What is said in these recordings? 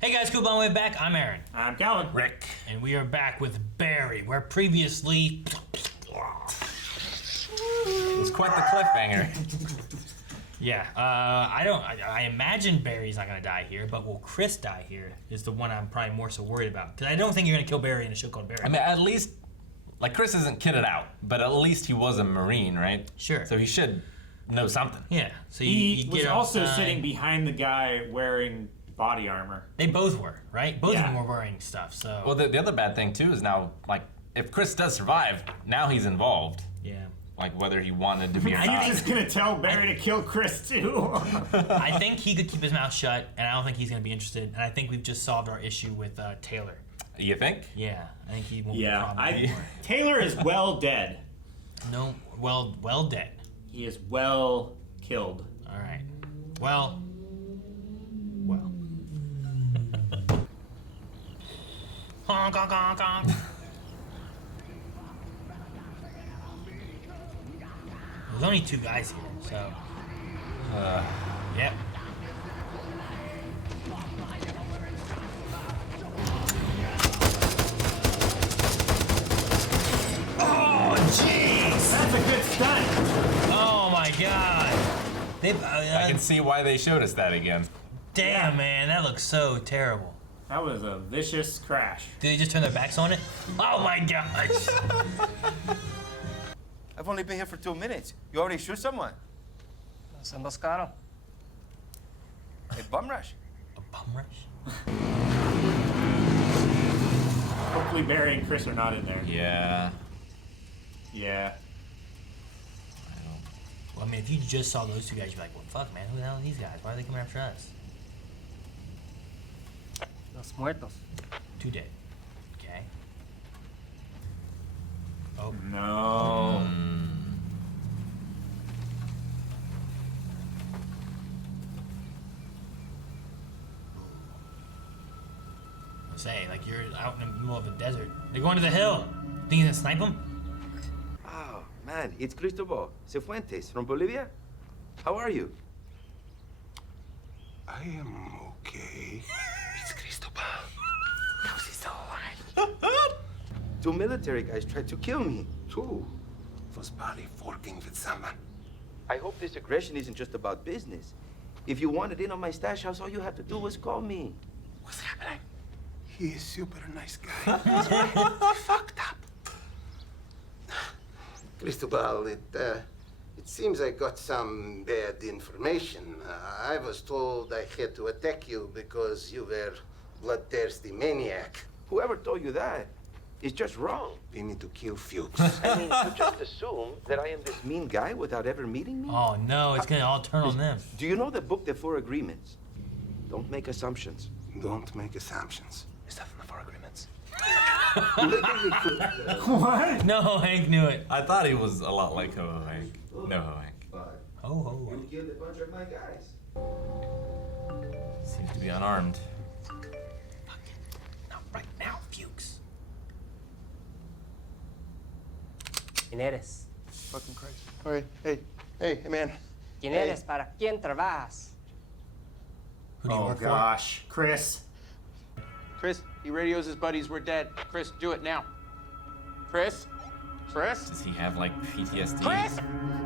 Hey guys, cool way back. I'm Aaron. I'm Calvin. Rick. And we are back with Barry, where previously... It was quite the cliffhanger. Yeah, I imagine Barry's not gonna die here, but will Chris die here is the one I'm probably more so worried about. Because I don't think you're gonna kill Barry in a show called Barry. I mean, at least, like, Chris isn't kitted out, but at least he was a Marine, right? Sure. So he should know something. Yeah, so He was get also outside. sitting behind the guy wearing body armor. They both were, right? Both of Yeah. them were wearing stuff, so... Well, the other bad thing, too, is now, like, if Chris does survive, now he's involved. Yeah. Like, whether he wanted to be or You're not. just gonna tell Barry to kill Chris, too. I think he could keep his mouth shut, and I don't think he's gonna be interested, and I think we've just solved our issue with Taylor. You think? Yeah, I think he won't be a problem Yeah, anymore. Taylor is well dead. No, well dead. He is well killed. All right. Well. Honk, honk, honk, honk. There's only two guys here, so. Yep. Oh, jeez! That's a good stunt. Oh my God! I can see why they showed us that again. Damn, man, that looks so terrible. That was a vicious crash. Did they just turn their backs on it? Oh my gosh! I've only been here for 2 minutes. You already shoot someone. Nos emboscaron. A bum rush. A bum rush? Hopefully Barry and Chris are not in there. Yeah. Yeah. Well, I mean, if you just saw those two guys, you'd be like, well, fuck, man, who the hell are these guys? Why are they coming after us? Los muertos. Two dead. Okay. Oh. No. Say, like, you're out in the middle of a desert. They're going to the hill. Think you can snipe them? Oh, man, it's Cristobal Cifuentes from Bolivia. How are you? I am okay. It's Cristobal. How's he still alive? 2 military guys tried to kill me. Too. Was Barry working with someone? I hope this aggression isn't just about business. If you wanted in on my stash house, all you had to do was call me. What's happening? He is super nice guy. Fucked up. Cristobal, it seems I got some bad information. I was told I had to attack you because you were bloodthirsty maniac. Whoever told you that is just wrong. We need to kill Fuchs. I mean, you just assume that I am this mean guy without ever meeting me? Oh, no, it's going to all turn on them. Do you know the book, The Four Agreements? Don't make assumptions. Don't make assumptions. Is that from the Four Agreements? What? No, Hank knew it. I thought he was a lot like Ho-Ho Hank. No Ho Hank. Ho, ho, You killed a bunch of my guys. Seems to be unarmed. Not right now, Fuchs. ¿Quién eres? Fucking Christ. All right, hey, man. ¿Quién Hey. eres? ¿Para quién trabajas? Who do you Oh, work gosh. Chris. Chris, he radios his buddies, we're dead. Chris, do it now. Chris? Chris? Does he have, like, PTSD? Chris!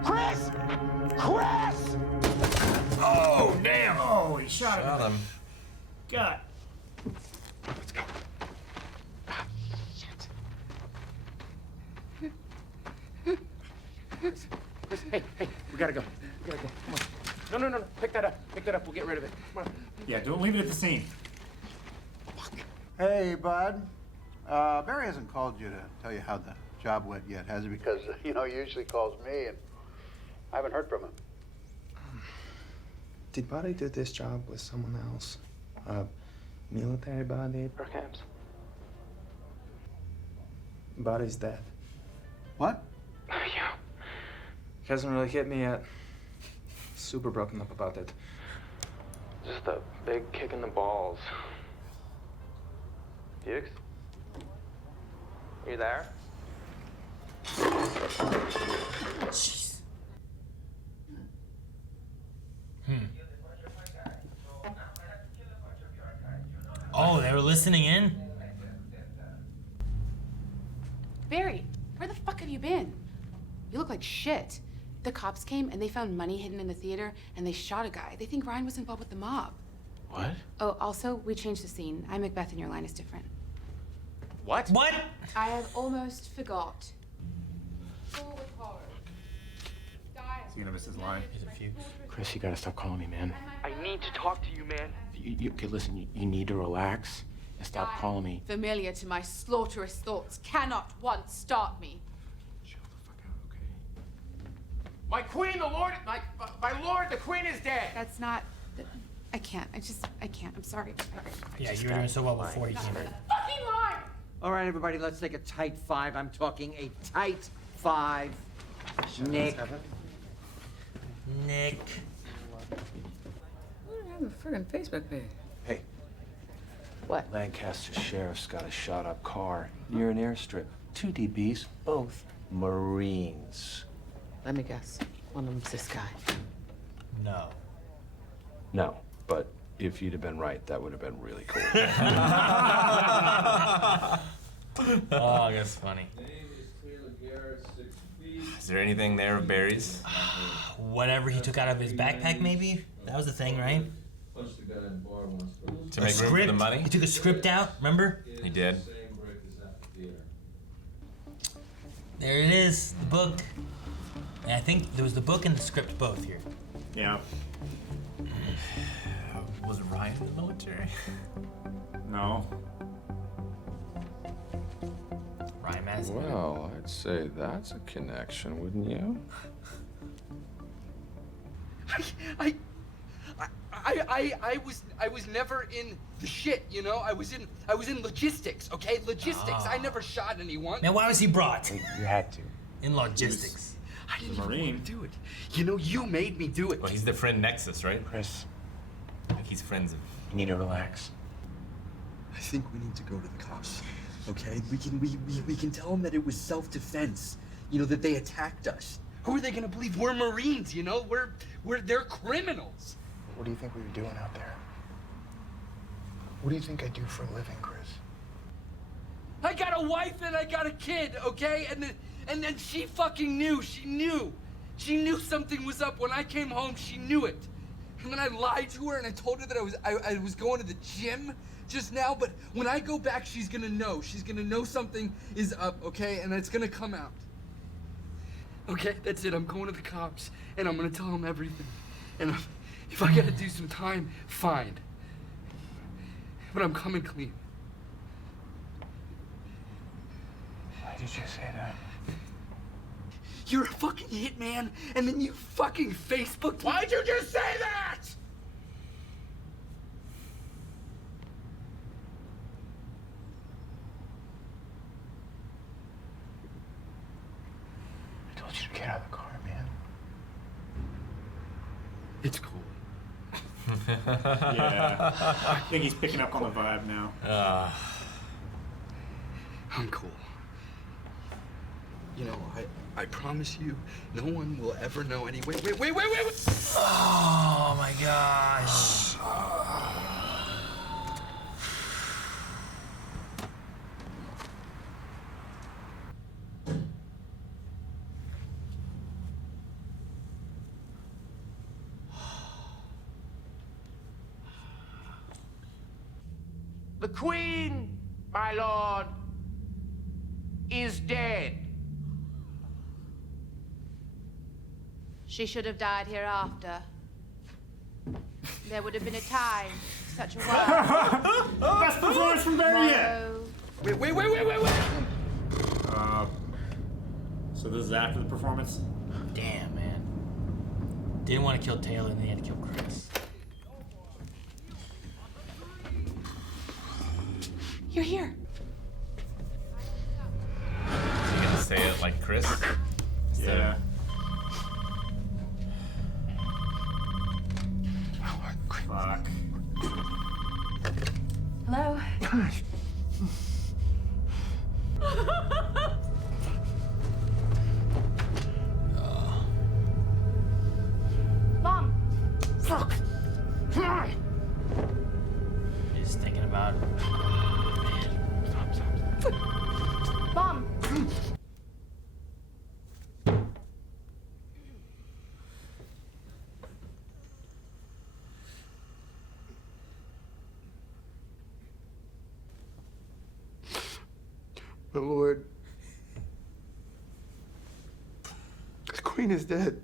Chris! Chris! Oh, damn! Oh, he shot him. Shot him. God. Chris, hey, we gotta go. We gotta go. Come on. No. Pick that up. Pick that up. We'll get rid of it. Come on. Yeah, don't leave it at the scene. Hey, bud. Barry hasn't called you to tell you how the job went yet, has he? Because, he usually calls me, and I haven't heard from him. Did Buddy do this job with someone else? A military body, perhaps? Buddy's dead. What? Yeah. Hasn't really hit me yet. Super broken up about it. Just a big kick in the balls. Fuchs? You there? Jeez. They're listening in? Barry, where the fuck have you been? You look like shit. The cops came and they found money hidden in the theater and they shot a guy. They think Ryan was involved with the mob. What? Oh, also, we changed the scene. I'm Macbeth and your line is different. What? What? I have almost forgot. Full with horror. Is he gonna miss his line? There's a few. Chris, you gotta stop calling me, man. I need to talk to you, man. Okay, listen, you need to relax and stop calling me. Familiar to my slaughterous thoughts, cannot once start me. Chill the fuck out, okay? My queen, the lord, my lord, the queen is dead. That's not. I can't. I can't. I'm sorry. Yeah, you were doing so well before he came in. Fucking lie! All right, everybody, let's take a tight five. I'm talking a tight five. Nick. Nick. I don't have a friggin' Facebook page. Hey. What? Lancaster Sheriff's got a shot-up car near an airstrip. 2 DBs, both Marines. Let me guess. One of them's this guy. No. No, but if you'd have been right, that would have been really cool. Oh, that's funny. Is there anything there of Barry's? Whatever he took out of his backpack, maybe? That was the thing, right? To make room for the money? He took a script out, remember? He did. There it is, the book. And I think there was the book and the script both here. Yeah. Was Ryan in the military? No. Ryan Madison. Well, I'd say that's a connection, wouldn't you? I was never in the shit, you know? I was in logistics, okay? Logistics. I never shot anyone. Now, why was he brought? You had to. In logistics. I didn't even want to do it. You know, you made me do it. Well, he's the friend Nexus, right? Chris, Like he's friends of. you need to relax. I think we need to go to the cops, okay? We can tell them that it was self-defense. You know, that they attacked us. Who are they gonna believe? We're Marines, you know? They're criminals. What do you think we were doing out there? What do you think I do for a living, Chris? I got a wife and I got a kid, okay? And then she fucking knew. She knew something was up. When I came home, she knew it. And then I lied to her and I told her that I was going to the gym just now. But when I go back, she's gonna know. She's gonna know something is up, okay? And it's gonna come out. Okay, that's it. I'm going to the cops and I'm gonna tell them everything. And if I gotta do some time, fine. But I'm coming clean. Why did you say that? You're a fucking hitman, and then you fucking Facebooked me. Why'd you just say that? I told you to get out of the car, man. It's cool. Yeah. I think he's picking up on the vibe now. I'm cool. You know, I promise you, no one will ever know any. Wait. Oh my gosh. The Queen, my lord, is dead. She should have died hereafter. There would have been a time, such a world. Best performance from Barry yet. Wait. So this is after the performance? Damn, man. Didn't want to kill Taylor and they had to kill Chris. You're here. You gonna say it like Chris? Yeah. Fuck. Hello? Mom! Fuck! He's thinking about. Mom. My lord, the queen is dead.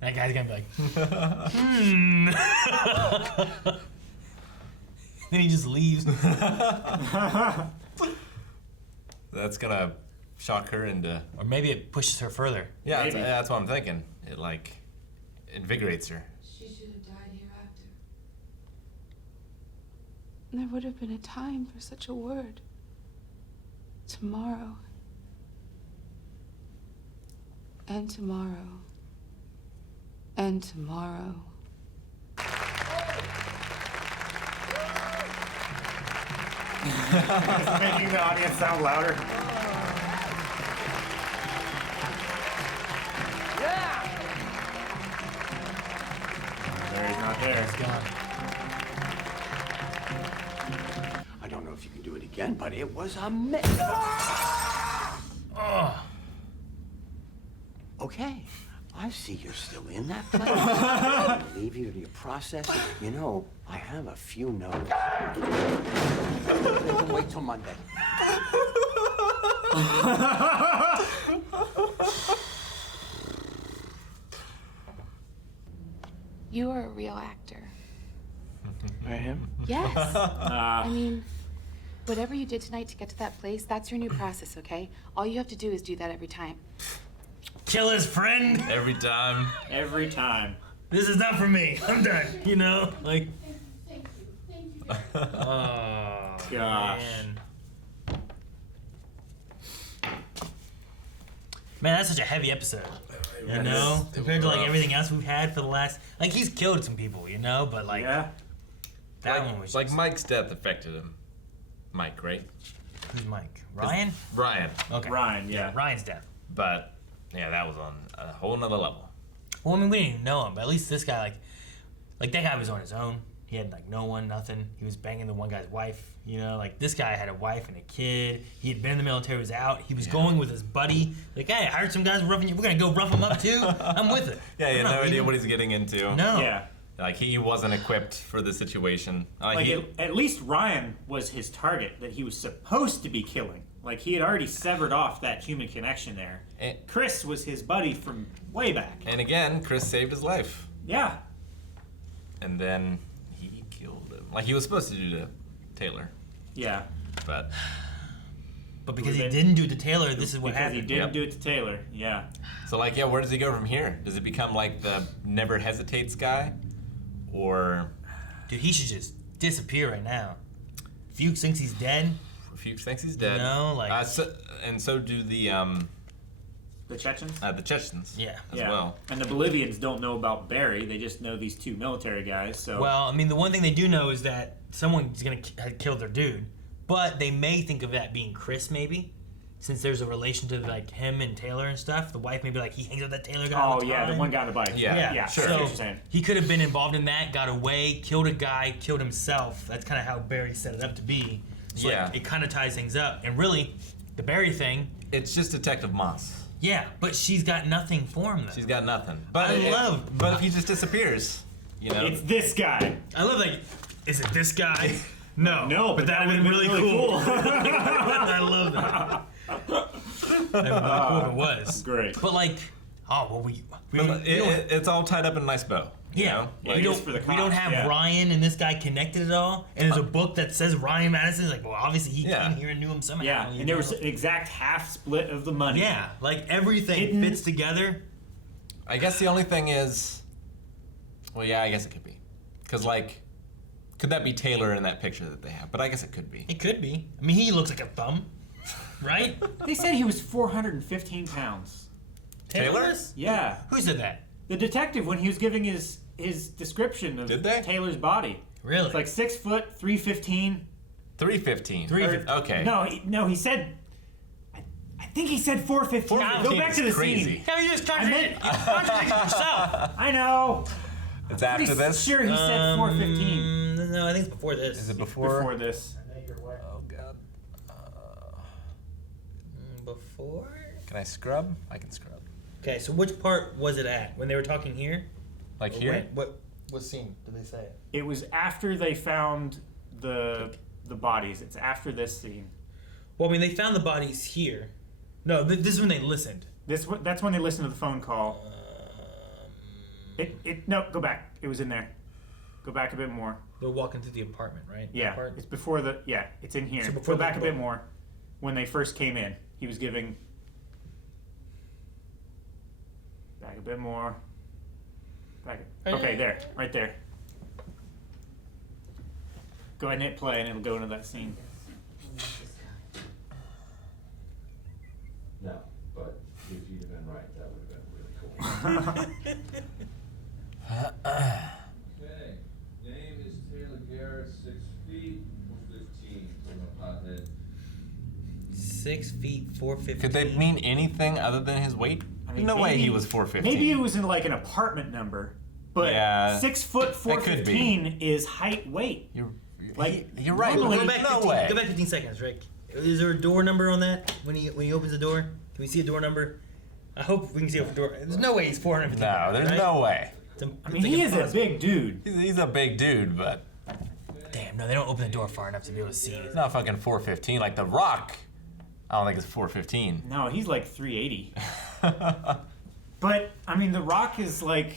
That guy's gonna be like, Then he just leaves. That's gonna shock her into. Or maybe it pushes her further. Yeah, that's what I'm thinking. It like invigorates her. She should have died hereafter. There would have been a time for such a word. Tomorrow. And tomorrow. And tomorrow. It's making the audience sound louder. Barry's not there. It's gone. I don't know if you can do it again, but it was a mess. Oh. Okay, I see you're still in that place. I'll leave you to your process. You know, I have a few notes. Wait till Monday. You are a real actor. I am? Yes. I mean, whatever you did tonight to get to that place, that's your new process, okay? All you have to do is do that every time. Kill his friend? Every time. Every time. This is not for me. I'm done. You know? Like. Oh, Gosh. Man, that's such a heavy episode. You know? Compared to like everything else we've had for the last. Like, he's killed some people, you know? But like. Yeah. That one was. Like Mike's death affected him. Mike, right? Who's Mike? Ryan? Ryan. Okay. Ryan, yeah. Ryan's death. But, yeah, that was on a whole nother level. Well, I mean, we didn't even know him, but at least this guy, like that guy was on his own. He had like no one, nothing. He was banging the one guy's wife, you know. Like this guy had a wife and a kid. He had been in the military, was out. He was going with his buddy. Like, hey, I heard some guys roughing you. We're gonna go rough them up too. I'm with it. Yeah, he had no idea what he's getting into. No. Yeah. Like he wasn't equipped for the situation. At least Ryan was his target that he was supposed to be killing. Like he had already severed off that human connection there. And Chris was his buddy from way back. And again, Chris saved his life. Yeah. And then he killed him. Like he was supposed to do to Taylor. Yeah. But because he didn't do it to Taylor, this is what happened. Because he didn't do it to Taylor, yeah. So like, yeah, where does he go from here? Does it become like the never hesitates guy? Or... Dude, he should just disappear right now. Fuchs thinks he's dead. Fuchs thinks he's dead. You know, like... so do the Chechens? The Chechens. Yeah. As well. And the Bolivians don't know about Barry. They just know these two military guys, so... Well, I mean, the one thing they do know is that someone's gonna have killed their dude. But they may think of that being Chris, maybe. Since there's a relation to, like, him and Taylor and stuff. The wife may be like, he hangs with that Taylor guy all the time. Oh, yeah, the one guy on the bike. Yeah, sure. So I what you're saying. he could have been involved in that, got away, killed a guy, killed himself. That's kind of how Barry set it up to be. So Yeah. like, it kind of ties things up. And really, the Barry thing... It's just Detective Moss. Yeah, but she's got nothing for him, though. She's got nothing. But But if he just disappears, you know? It's this guy. I love, like, is it this guy? No, but that would have been really cool. I love that. That would be cool if it was. Great. But like, we it's all tied up in a nice bow. Yeah, You know? Like, we don't have Ryan and this guy connected at all. And there's a book that says Ryan Madison. Like, well, obviously he came here and knew him somehow. Yeah, and there was an exact half split of the money. Yeah, like everything fits together. I guess the only thing is, well, yeah, I guess it could be, because like, could that be Taylor in that picture that they have? But I guess it could be. It could be. I mean, he looks like a thumb, right? They said he was 415 pounds. Taylor? Yeah. Who said that? The detective when he was giving his description of Taylor's body. Really? It's like 6 foot, 315. 315. Okay. No, he said. I think he said 415. Go back to the crazy. scene. Yeah, you just contradicted yourself. I know. It's after this? Sure, he said 4:15. No, I think it's before this. Is it before? Before this. Oh, God. Before? Can I scrub? I can scrub. Okay, so which part was it at? When they were talking here? Like Or here? What scene did they say it? It was after they found the bodies. It's after this scene. Well, I mean, they found the bodies here. No, this is when they listened. That's when they listened to the phone call. No, go back. It was in there. Go back a bit more. They're walking through the apartment, right? Yeah, it's before the. Yeah, it's in here. So before go back the- a bit more. When they first came in, he was giving. Back a bit more. Back. Okay, there, right there. Go ahead and hit play, and it'll go into that scene. No, but if you'd have been right, that would have been really cool. Okay, name is Taylor Garrett, 6 feet, 415, from a pothead. 6 feet, 4'15". Could they mean anything other than his weight? No way he was 415. Maybe it was in like an apartment number, but Yeah, 6 foot that could be. 415 is height weight. You're Like you're right. normally- Go back, No 15, way. Go back 15 seconds, Rick. Is there a door number on that when he opens the door? Can we see a door number? I hope we can see a door. There's no way he's 450. No, there's right? no way. I mean, he is a big dude. He's a big dude, but Damn, no, they don't open the door far enough to be able to see. it's not fucking 415 like The Rock. I don't think it's 415. No, he's like 380. But I mean, The Rock is like.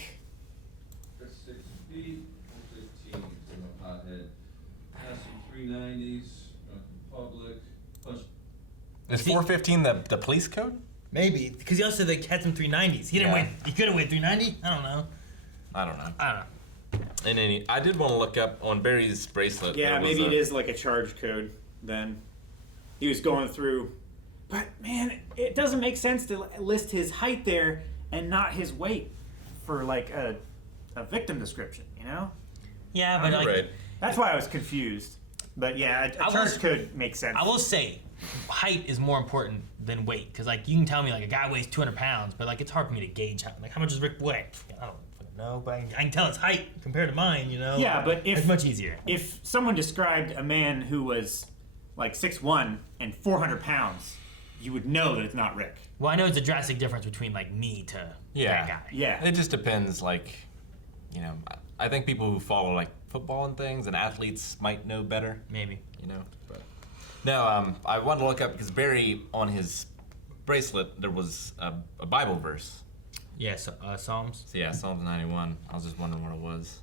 6 feet, 415, from a pothead. Passing 390s, public. Punch. Is 415 the police code? Maybe because he also said they had some 390s. He didn't Yeah. weigh. He couldn't weigh 390. I don't know. I don't know. I don't know. And I did want to look up on Barry's bracelet. Yeah, there was maybe a- it is like a charge code then. He was going through. But man, it doesn't make sense to list his height there and not his weight for like a victim description, you know? Yeah, but like, Right. That's why I was confused. But yeah, a charge code makes sense. I will say, height is more important than weight because like you can tell me like a guy weighs 200 pounds, but like it's hard for me to gauge how much does Rick weigh? I don't fucking know, but I can tell his height compared to mine. You know? Yeah, but it's much easier. If someone described a man who was like 6'1" and 400 pounds, you would know that it's not Rick. Well, I know it's a drastic difference between like me to that guy. Yeah. It just depends, like, you know, I think people who follow like football and things and athletes might know better. Maybe. You know, but no, I wanted to look up because Barry on his bracelet there was a Bible verse. Yeah, so, Psalms. So yeah, Psalms 91. I was just wondering what it was.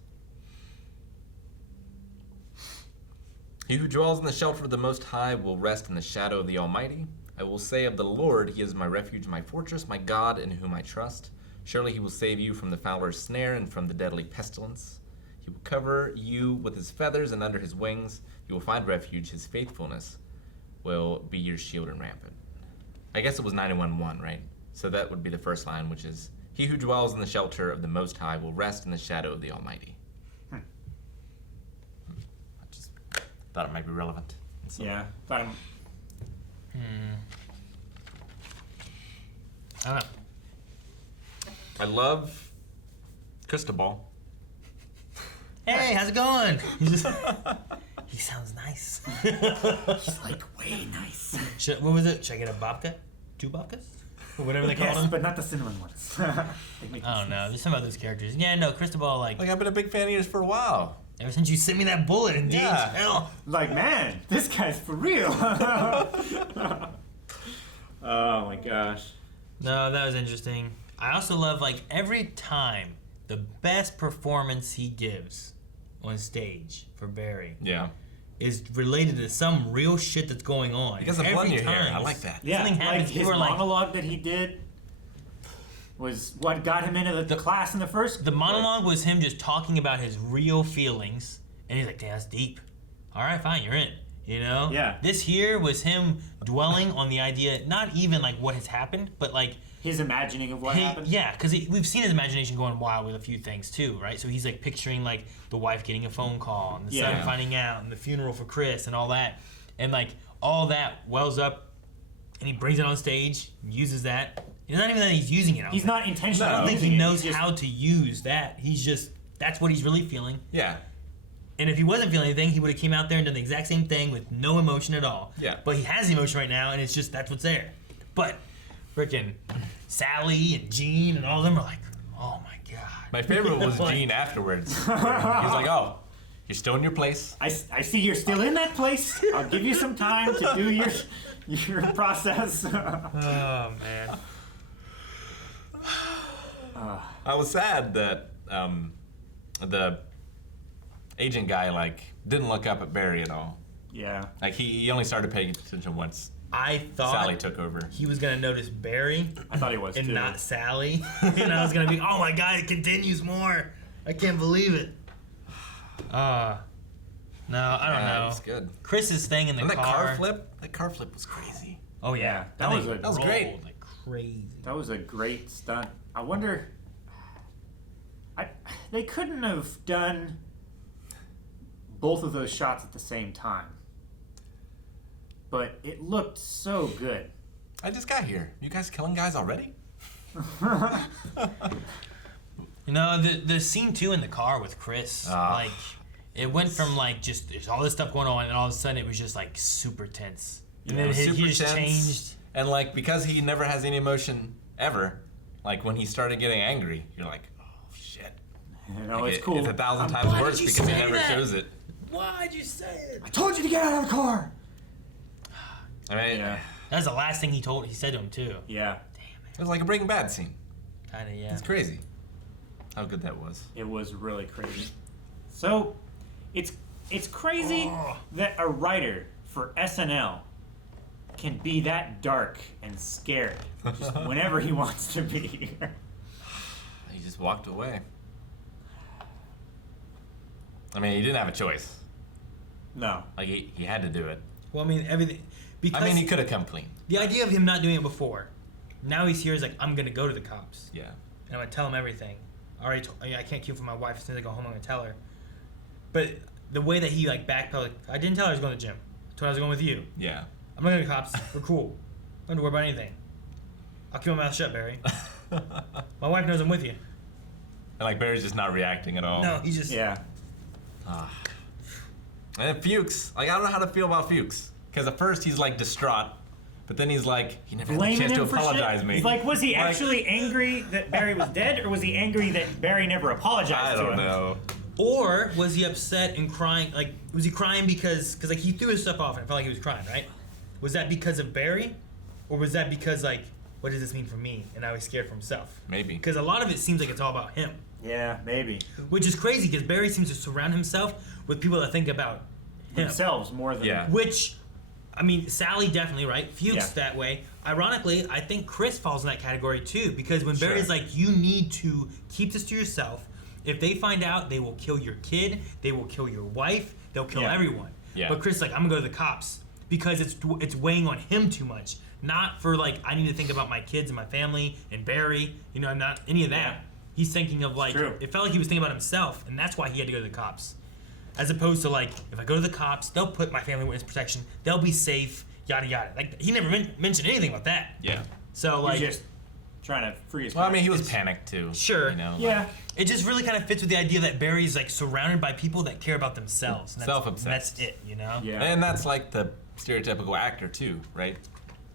He who dwells in the shelter of the Most High will rest in the shadow of the Almighty. I will say of the Lord, He is my refuge, my fortress, my God in whom I trust. Surely He will save you from the fowler's snare and from the deadly pestilence. He will cover you with His feathers, and under His wings you will find refuge. His faithfulness will be your shield and rampart. I guess it was 91:1, right? So that would be the first line, which is, He who dwells in the shelter of the Most High will rest in the shadow of the Almighty. I just thought it might be relevant. Yeah, but I'm. I don't know. I love Cristobal. Hey, how's it going? He sounds nice. He's like way nice. What was it? Should I get a babka? 2 babkas? Or whatever they call Yes, them? but not the cinnamon ones. They make me I don't know. There's some of those characters. Yeah, no, Cristobal, like I've been a big fan of yours for a while. Ever since you sent me that bullet in Yeah. DHL. Like, man, this guy's for real. Oh my gosh. No, that was interesting. I also love, like, every time the best performance he gives on stage for Barry Yeah. is related to some real shit that's going on. Because of every blood in your hair. time I like that. Yeah, something happens, like his people are like, monologue that he did was what got him into the class in the first. the monologue was him just talking about his real feelings, and he's like, damn, that's deep. All right, fine, you're in. You know? Yeah. This here was him dwelling on the idea, not even like what has happened, but like his imagining of what happened. Yeah, because we've seen his imagination going wild with a few things too, right? So he's like picturing like the wife getting a phone call and the son finding out and the funeral for Chris and all that. And like all that wells up and he brings it on stage, uses that. It's not even that he's using it. He's not intentionally. I don't think he using it, knows he's just- how to use that. He's just that's what he's really feeling. Yeah. And if he wasn't feeling anything, he would have came out there and done the exact same thing with no emotion at all. Yeah. But he has emotion right now, and it's just that's what's there. But freaking Sally and Gene and all of them are like, oh my god. My favorite was Gene afterwards. He was like, "Oh, you're still in your place. I see you're still in that place. I'll give you some time to do your process." Oh man. I was sad that the agent guy like didn't look up at Barry at all. Yeah. Like he only started paying attention once I thought Sally took over. he was gonna notice Barry. I thought he was and too. not Sally. And I was gonna be, oh my god, it continues more. I can't believe it. No, I don't know. It's good. Chris's thing in the And that car. that car flip was crazy. Oh yeah, That was great. Like crazy. That was a great stunt. I wonder. They couldn't have done both of those shots at the same time. But it looked so good. I just got here. You guys killing guys already? You know, the scene too in the car with Chris, like it went from like just there's all this stuff going on, and all of a sudden it was just like super tense. And then he just changed. And like because he never has any emotion ever, like when he started getting angry, you're like, oh shit. You know, Like, it's cool. It's 1,000 times Why worse did you because he say never that? shows it. Why'd you say it? I told you to get out of the car. I mean, Yeah. That was the last thing he said to him too. Yeah. it was like a Breaking Bad scene. Kinda, yeah. It's crazy how good that was. It was really crazy. So, it's crazy that a writer for SNL can be that dark and scared just whenever he wants to be. He just walked away. I mean, he didn't have a choice. No. Like he had to do it. Well, I mean everything. Because I mean, he could have come clean. the idea of him not doing it before, now he's here. He's like, I'm gonna go to the cops. Yeah. And I'm gonna tell him everything. I can't keep for my wife. As soon as I go home, I'm gonna tell her. But the way that he like backpedaled, like, I didn't tell her I was going to the gym. I told her I was going with you. Yeah. I'm not going to the cops. We're cool. I don't have to worry about anything. I'll keep my mouth shut, Barry. My wife knows I'm with you. And like Barry's just not reacting at all. No, he just And Fuchs, like I don't know how to feel about Fuchs, because at first he's like distraught, but then he's like, he never had a Blaming chance to him for apologize shit? me. He's like, was he Like, actually angry that Barry was dead, or was he angry that Barry never apologized I to him? don't know. Or was he upset and crying? Like, was he crying because like he threw his stuff off and it felt like he was crying, right? Was that because of Barry, or was that because like, what does this mean for me? And now he's scared for himself. Maybe. Because a lot of it seems like it's all about him. Yeah, maybe. Which is crazy because Barry seems to surround himself with people that think about him. Themselves more than Which, I mean, Sally definitely, right? Fuchs Yeah. that way. Ironically, I think Chris falls in that category too, because when Sure. Barry's like, you need to keep this to yourself. If they find out, they will kill your kid, they will kill your wife, they'll kill Yeah. everyone. Yeah. But Chris is like, I'm gonna go to the cops because it's weighing on him too much. Not for like, I need to think about my kids and my family and Barry, you know, not any of that. Yeah. He's thinking of like, true. it felt like he was thinking about himself, and that's why he had to go to the cops. As opposed to like, if I go to the cops, they'll put my family in witness protection, they'll be safe, yada yada. Like he never mentioned anything about that. Yeah. So like, He's just trying to free his Well, I mean, he was conscience. panicked too. sure, You know, like, Yeah. it just really kind of fits with the idea that Barry's like surrounded by people that care about themselves. And that's, Self-obsessed. and that's it, you know. Yeah. And that's like the stereotypical actor too, right?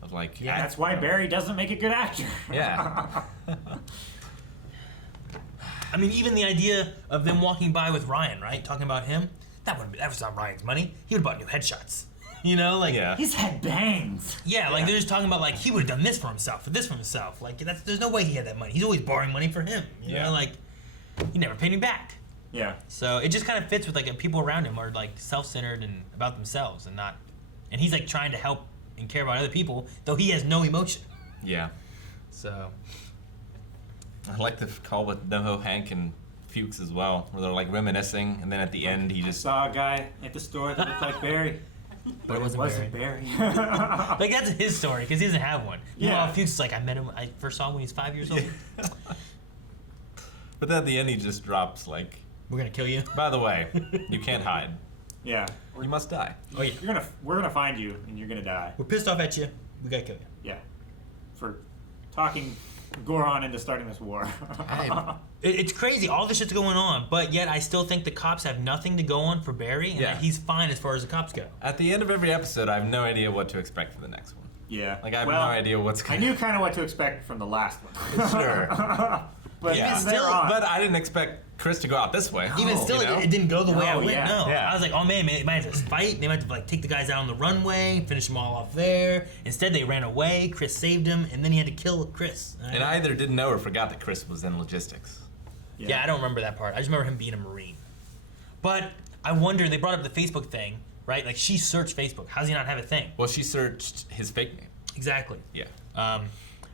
Of like, Yeah, that's why Barry doesn't make a good actor. Yeah. I mean, even the idea of them walking by with Ryan, right, talking about him, that was not Ryan's money. He would have bought new headshots. You know, like Yeah. His head bangs. Yeah, like they're just talking about like he would have done this for himself, or this for himself. Like there's no way he had that money. He's always borrowing money for him. You Yeah. know, like he never paid me back. Yeah. So it just kind of fits with like people around him are like self-centered and about themselves and not, and he's like trying to help and care about other people, though he has no emotion. Yeah. So I like the call with NoHo Hank and Fuchs as well, where they're like reminiscing, and then at the end he just Saw a guy at the store that looked like Barry. But it wasn't Barry. like that's his story because he doesn't have one. Yeah. Meanwhile, Fuchs is like I met him. I first saw him when he was 5 years old. But then at the end he just drops like, We're gonna kill you. by the way, you can't hide. Yeah. You must die. Oh yeah. We're gonna find you and you're gonna die. We're pissed off at you. We gotta kill you. Yeah. For talking Goron into starting this war. It's crazy. All this shit's going on, but yet I still think the cops have nothing to go on for Barry, and that he's fine as far as the cops go. At the end of every episode, I have no idea what to expect for the next one. Yeah. Like, I have no idea what's I knew kind of what to expect from the last one. Sure. But yeah. But I didn't expect Chris to go out this way. Even still, it didn't go the way I went. No, Yeah. I was like, oh man, they might have to fight. They might have to like take the guys out on the runway, finish them all off there. Instead, they ran away. Chris saved him, and then he had to kill Chris. And I either didn't know or forgot that Chris was in logistics. Yeah, I don't remember that part. I just remember him being a Marine. But I wonder, they brought up the Facebook thing, right? Like, she searched Facebook. How does he not have a thing? Well, she searched his fake name. Exactly. Yeah.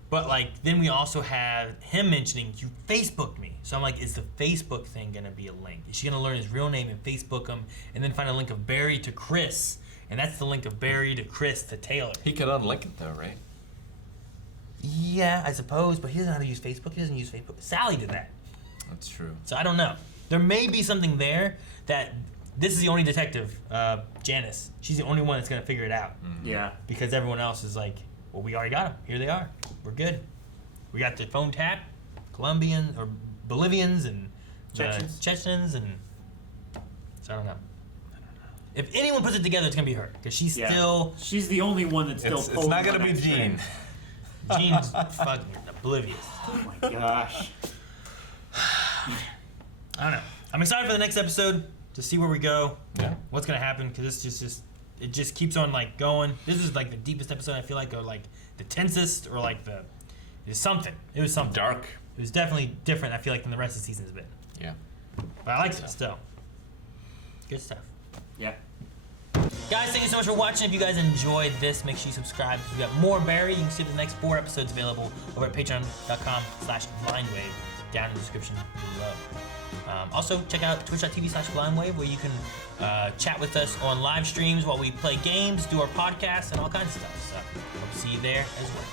But, like, then we also have him mentioning, you Facebooked me. So I'm like, is the Facebook thing going to be a link? Is she going to learn his real name and Facebook him, and then find a link of Barry to Chris? And that's the link of Barry to Chris to Taylor. He could unlink it, though, right? Yeah, I suppose, but he doesn't know how to use Facebook. He doesn't use Facebook. Sally did that. That's true. So I don't know. There may be something there that this is the only detective, Janice. She's the only one that's going to figure it out. Mm-hmm. Yeah. Because everyone else is like, well, we already got them. Here they are. We're good. We got the phone tap, Colombian or Bolivians and Chechens, and so I don't know. If anyone puts it together, it's gonna be her because she's she's the only one that's still. It's not gonna be Gene. Gene's fucking oblivious. Oh my gosh. I don't know. I'm excited for the next episode to see where we go. Yeah. What's gonna happen? Because it's just it just keeps on like going. This is like the deepest episode I feel like, or like the tensest, or like the something. It was something dark. It was definitely different. I feel like than the rest of the season's been. Yeah. But I liked it still. Good stuff. Yeah. Guys, thank you so much for watching. If you guys enjoyed this, make sure you subscribe because we got more Barry. You can see the next 4 episodes available over at patreon.com/blindwave down in the description below. Also, check out twitch.tv/blindwave where you can chat with us on live streams while we play games, do our podcasts, and all kinds of stuff. So, hope to see you there as well.